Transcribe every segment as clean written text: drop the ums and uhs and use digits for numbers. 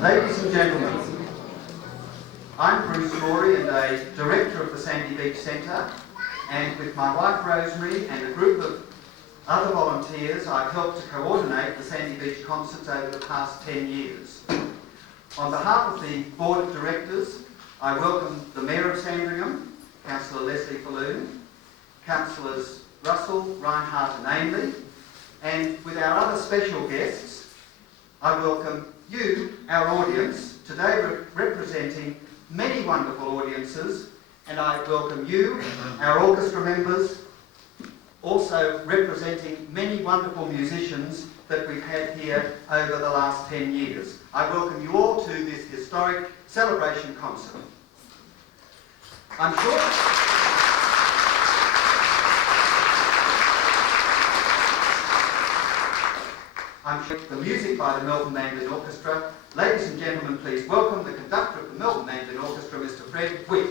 Ladies and gentlemen, I'm Bruce Morey and a director of the Sandy Beach Centre, and with my wife Rosemary and a group of other volunteers I've helped to coordinate the Sandy Beach concerts over the past 10 years. On behalf of the Board of Directors, I welcome the Mayor of Sandringham, Councillor Leslie Falloon, Councillors Russell, Reinhardt and Ainley, and with our other special guests, I welcome you, our audience, today representing many wonderful audiences, and I welcome you, our orchestra members, also representing many wonderful musicians that we've had here over the last 10 years. I welcome you all to this historic celebration concert. I'm sure the music by the Melbourne Mandolin Orchestra. Ladies and gentlemen, please welcome the conductor of the Melbourne Mandolin Orchestra, Mr. Fred Witt.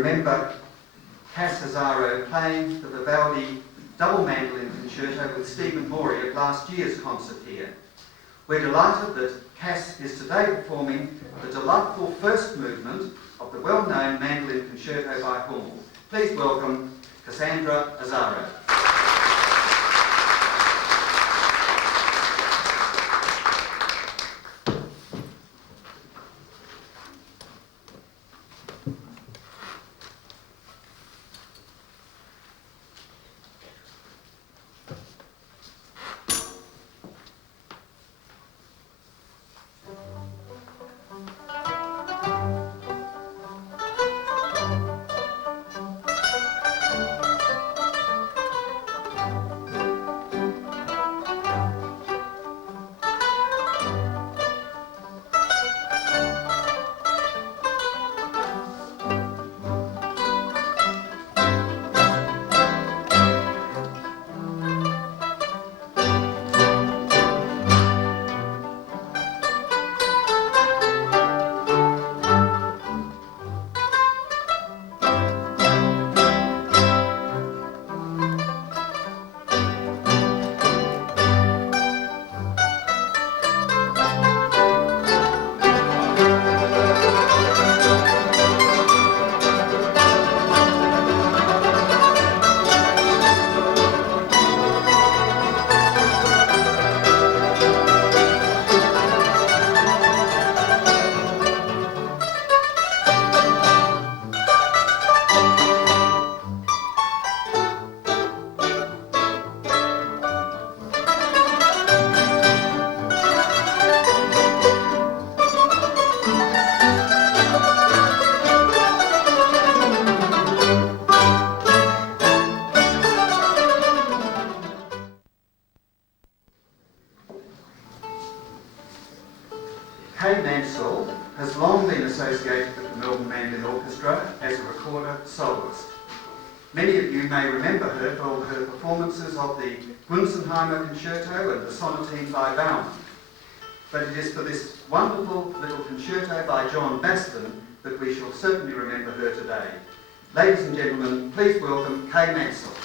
Remember Cassandra Azzaro playing the Vivaldi double mandolin concerto with Stephen Morey at last year's concert here. We're delighted that Cass is today performing the delightful first movement of the well-known mandolin concerto by Hummel. Please welcome Cassandra Azzaro. Kay Mansell has long been associated with the Melbourne Mandolin Orchestra as a recorder soloist. Many of you may remember her for her performances of the Gunzenheimer Concerto and the Sonatine by Baumann. But it is for this wonderful little concerto by John Baston that we shall certainly remember her today. Ladies and gentlemen, please welcome Kay Mansell.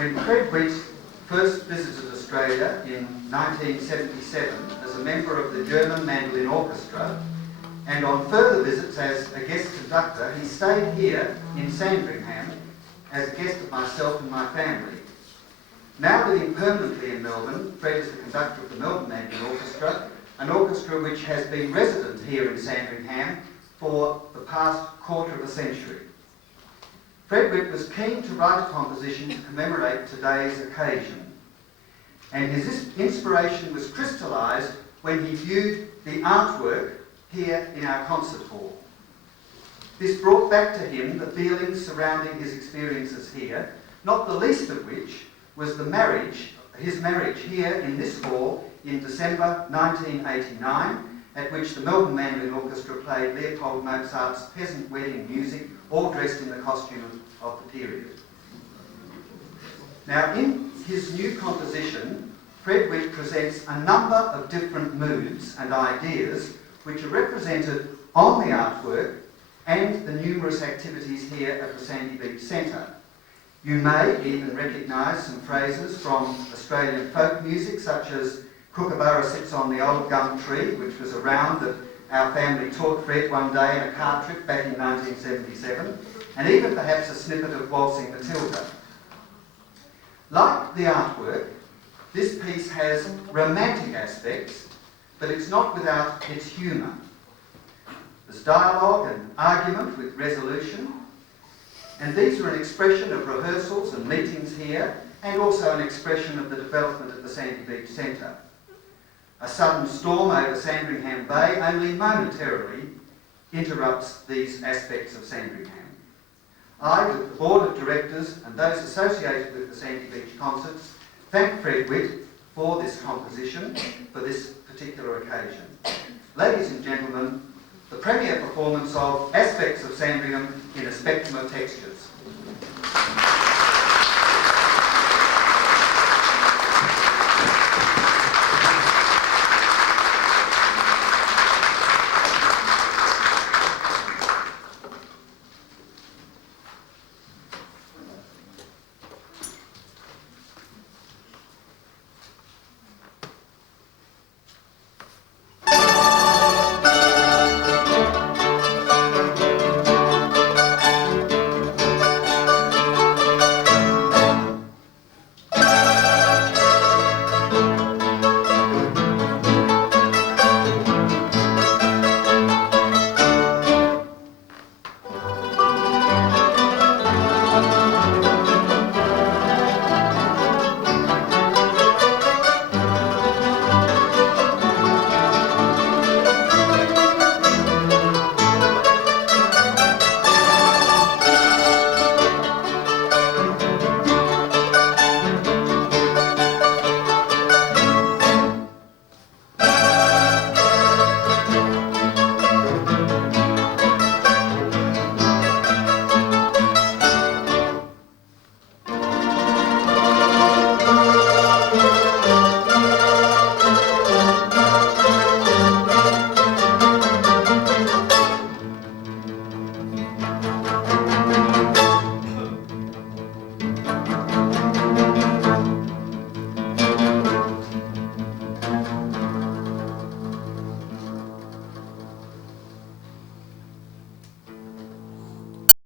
When Fred Witt first visited Australia in 1977 as a member of the German Mandolin Orchestra, and on further visits as a guest conductor, he stayed here in Sandringham as a guest of myself and my family. Now living permanently in Melbourne, Fred is the conductor of the Melbourne Mandolin Orchestra, an orchestra which has been resident here in Sandringham for the past quarter of a century. Fred Witt was keen to write a composition to commemorate today's occasion, and his inspiration was crystallised when he viewed the artwork here in our concert hall. This brought back to him the feelings surrounding his experiences here, not the least of which was the marriage his marriage here in this hall in December 1989, at which the Melbourne Mandolin Orchestra played Leopold Mozart's peasant wedding music, all dressed in the costume of the period. Now, in his new composition, Fred Witt presents a number of different moods and ideas which are represented on the artwork and the numerous activities here at the Sandy Beach Centre. You may even recognise some phrases from Australian folk music, such as Kookaburra Sits on the Old Gum Tree, which was a round that our family taught Fred one day in a car trip back in 1977, and even perhaps a snippet of Waltzing Matilda. Like the artwork, this piece has romantic aspects, but it's not without its humour. There's dialogue and argument with resolution, and these are an expression of rehearsals and meetings here, and also an expression of the development at the Sandy Beach Centre. A sudden storm over Sandringham Bay only momentarily interrupts these aspects of Sandringham. I, with the Board of Directors and those associated with the Sandy Beach concerts, thank Fred Witt for this composition, for this particular occasion. Ladies and gentlemen, the premiere performance of Aspects of Sandringham in a Spectrum of Textures.